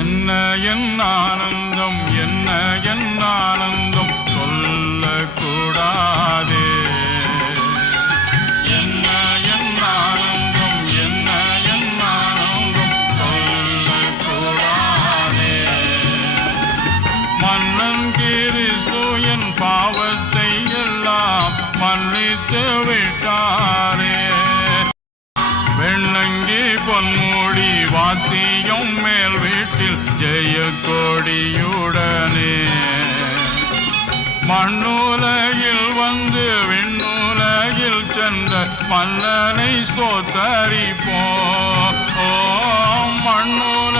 என்ன என் ஆனந்தம், என்ன என் ஆனந்தம் சொல்லக்கூடாதே. என்ன என் ஆனந்தம், என்ன என் ஆனந்தம் சொல்லக்கூடாதே. மன்னன் கிறிஸ்து என் பாவத்தை எல்லாம் மன்னித்து விட்டாரே. வெள்ளங்கி பொன்மூடி வாத்தியம் மேல் வீட்டில் ஜெய கொடியுடனே மண்ணுலகில் வந்து விண்ணுலகில் சென்ற மன்னனை ஸ்தோத்தரிப்போம். மண்ணுல